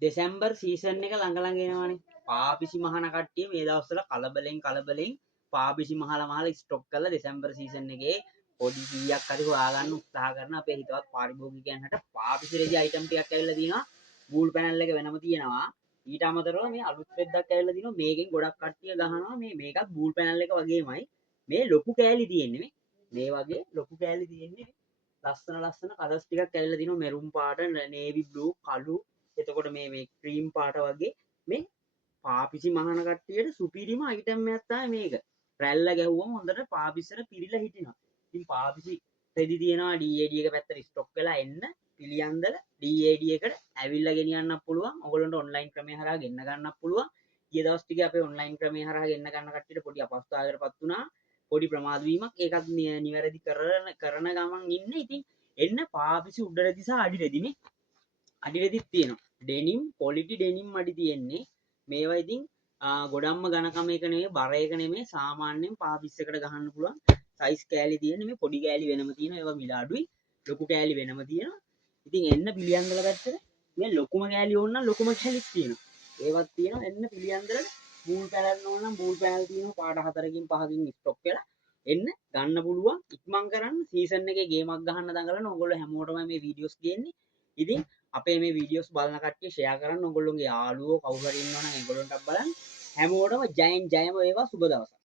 December season එක ළඟ ළඟ එනවනේ. පාපිසි මහන කට්ටිය මේ දවස්වල කලබලෙන් පාපිසි මහලා ස්ටොක් කරලා දෙසැම්බර් සීසන් එකේ පොඩි කීයක් හරි හොයාගන්න උත්සාහ කරන අපේ හිතවත් පාරිභෝගිකයන්ට පාපිසි රෙදි අයිටම් ටිකක් ඇවිල්ලා තියෙනවා. බූල් පැනල් එක වෙනම තියෙනවා. ඊට අමතරව මේ අලුත් රෙද්දක් ඇවිල්ලා තිනවා. මේකෙන් ගොඩක් කට්ටිය ගහනවා මේකත් බූල් පැනල් එක වගේමයි. මේ ලොකු කෑලි තියෙන්නේ මේ වගේ ලොකු කෑලි තියෙන්නේ ලස්සන කලර්ස් ටිකක් ඇවිල්ලා තිනවා. මෙරුම් පාට, නේවි බ්ලූ, කළු. එතකොට මේ ක්‍රීම් පාට වගේ මේ පාපිසි මහන කට්ටියට සුපිරිම අයිටම් එකක් තමයි මේක. රැල්ල ගැහුවම හොඳට පාපිස්සට පිරීලා හිටිනවා. ඉතින් පාපිසි රෙදි තියෙනවා DAD එක පැත්තට ස්ටොක් වෙලා එන්න පිළියන්දල DAD එකට ඇවිල්ලා ගෙනියන්නත් පුළුවන්. ඔයගොල්ලන්ට ඔන්ලයින් ක්‍රමය හරහා ගෙන්න ගන්නත් පුළුවන්. ඊයේ දවස් ටිකේ අපේ ඔන්ලයින් ක්‍රමය හරහා ගෙන්න ගන්න කට්ටියට පොඩි අපහසුතාවයකටපත් වුණා. පොඩි ප්‍රමාද වීමක්. ඒකත් නිවැරදි කරන ගමන් ඉන්නේ. ඉතින් එන්න පාපිසි උඩ රෙදි සහ අඩි රෙදි මේ අඩි රෙදිත් තියෙනවා. ඩෙනිම් ක්වොලිටි ඩෙනිම් අඩි තියෙන්නේ. මේවා ඉතින් ගොඩක්ම ඝනකම එක නෙමෙයි බර එක නෙමෙයි සාමාන්‍යයෙන් පාපිස්සකට ගහන්න පුළුවන් සයිස් කෑලි තියෙන මේ පොඩි කෑලි වෙනම තියෙනවා. ඒවා මිල අඩුයි. ලොකු කෑලි වෙනම තියෙනවා. ඉතින් එන්න පිළියන්දල පැත්තට මේ ලොකුම කෑලි ඕන නම් ලොකුම කෑලිත් තියෙනවා. ඒවත් තියෙනවා. එන්න පිළියන්දල බූල් පැනල් ඕන නම් බූල් පැනල් තියෙනවා. පාට 4කින් 5කින් ස්ටොක් වෙලා එන්න ගන්න පුළුවන්. ඉක්මන් කරන්න සීසන් එකේ ගේමක් ගහන්න දඟලන ඕගොල්ලෝ හැමෝටම මේ වීඩියෝස් ගේන්නේ. ඉතින් අපේ මේ වීඩියෝස් බලන කට්ටිය ෂෙයා කරන්න. ඕගොල්ලෝගේ යාළුවෝ කවුරු හරි ඉන්නවනම් ඒගොල්ලන්ටත් බලන්න. හැමෝටම ජයෙන් ජයම වේවා සුබ දවසක්.